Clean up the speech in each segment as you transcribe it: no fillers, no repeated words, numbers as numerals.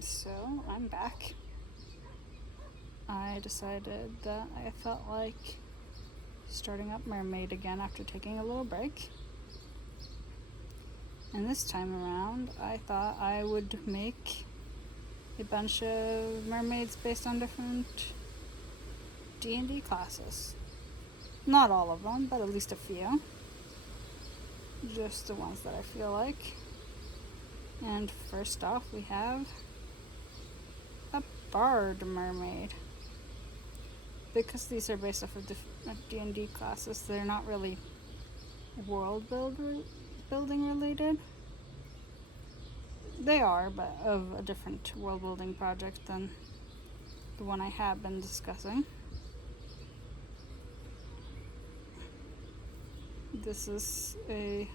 So I'm back. I decided that I felt like starting up Mermaid again after taking a little break. And this time around, I thought I would make a bunch of mermaids based on different D&D classes. Not all of them, but at least a few. Just the ones that I feel like. And first off, we have a bard mermaid. Because these are based off of different D&D classes, they're not really world building related. They are, but of a different world building project than the one I have been discussing. This is a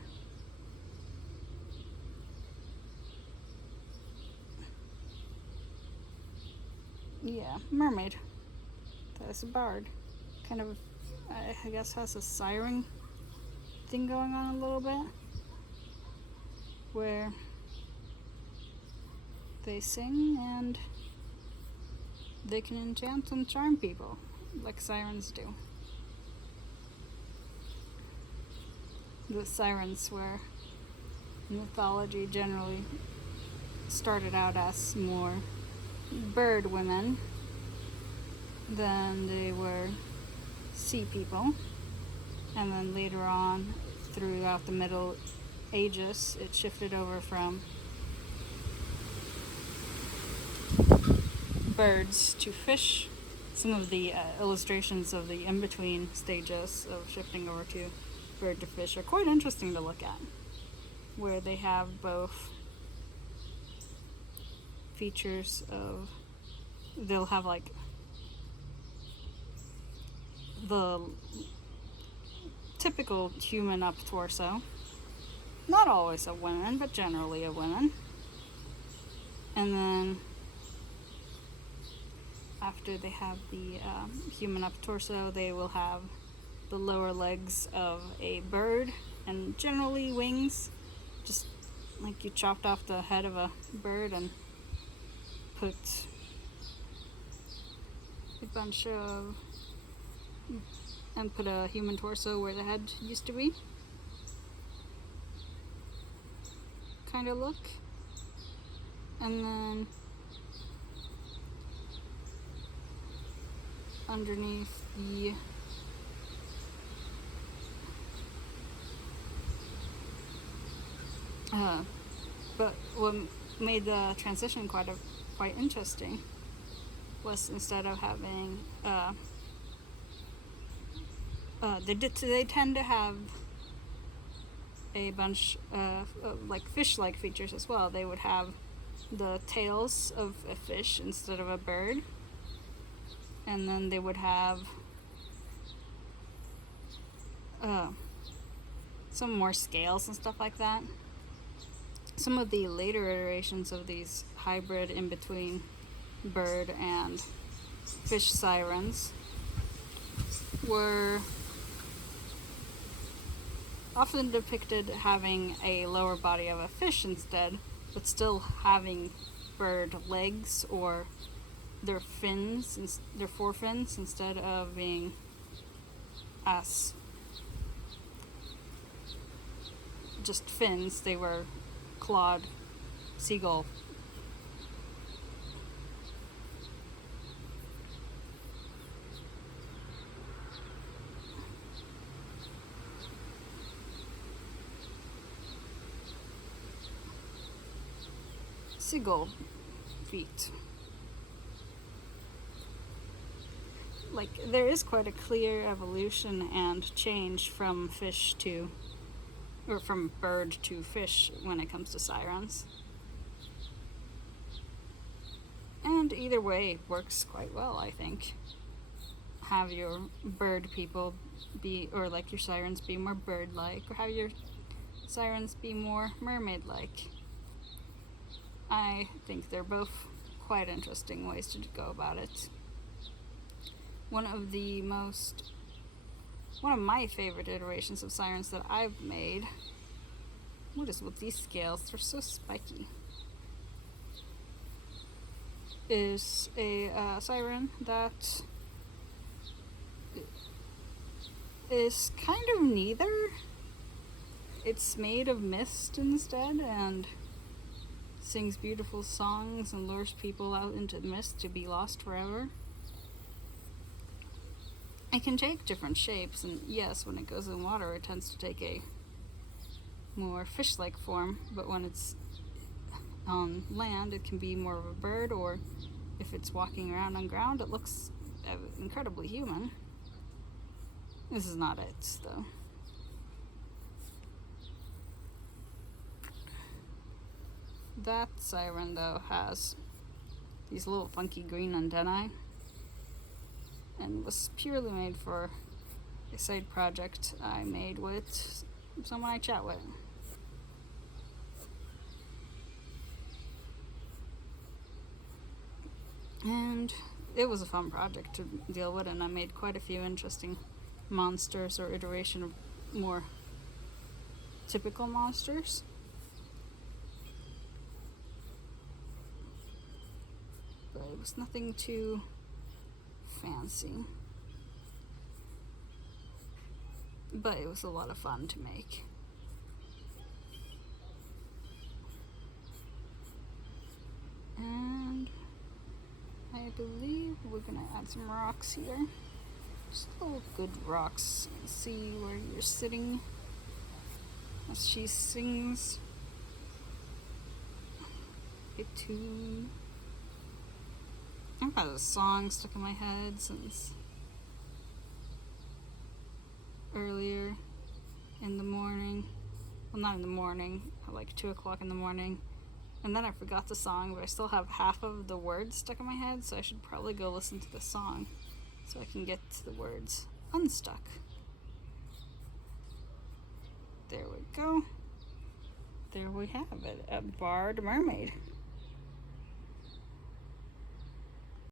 mermaid. That is a bard. Kind of, I guess, has a siren thing going on a little bit, where they sing and they can enchant and charm people, like sirens do. The sirens were, in mythology, generally started out as more bird women than they were sea people. And then later on, throughout the Middle Ages, it shifted over from birds to fish. Some of the illustrations of the in-between stages of shifting over to bird to fish are quite interesting to look at, where they have both features of, they'll have like the typical human up torso, not always of women, but generally of women, and then after they have the human up torso, they will have the lower legs of a bird, and generally wings, just like you chopped off the head of a bird and put a human torso where the head used to be, kind of look. And then underneath the but what made the transition quite interesting was, instead of having they tend to have a bunch of like fish-like features as well. They would have the tails of a fish instead of a bird, and then they would have some more scales and stuff like that. Some of the later iterations of these hybrid in between bird and fish sirens were often depicted having a lower body of a fish instead, but still having bird legs or their forefins, instead of being as just fins, they were clawed seagull. Seagull feet. Like, there is quite a clear evolution and change from from bird to fish when it comes to sirens. And either way works quite well, I think. Have your bird people be, or like your sirens be more bird-like, or have your sirens be more mermaid-like. I think they're both quite interesting ways to go about it. One of my favorite iterations of sirens that I've made. What is with these scales? They're so spiky. is a siren that is kind of neither. It's made of mist instead and sings beautiful songs and lures people out into the mist to be lost forever. It can take different shapes, and yes, when it goes in water, it tends to take a more fish-like form, but when it's on land, it can be more of a bird, or if it's walking around on ground, it looks incredibly human. This is not it, though. That siren, though, has these little funky green antennae and was purely made for a side project I made with someone I chat with. And it was a fun project to deal with, and I made quite a few interesting monsters or iteration of more typical monsters. But it was nothing too fancy. But it was a lot of fun to make. And I believe we're gonna add some rocks here. Just little good rocks. See where you're sitting as she sings a tune. I've had a song stuck in my head since earlier in the morning. Well, not in the morning, like 2 o'clock in the morning. And then I forgot the song, but I still have half of the words stuck in my head, so I should probably go listen to the song so I can get the words unstuck. There we go. There we have it, a barred mermaid.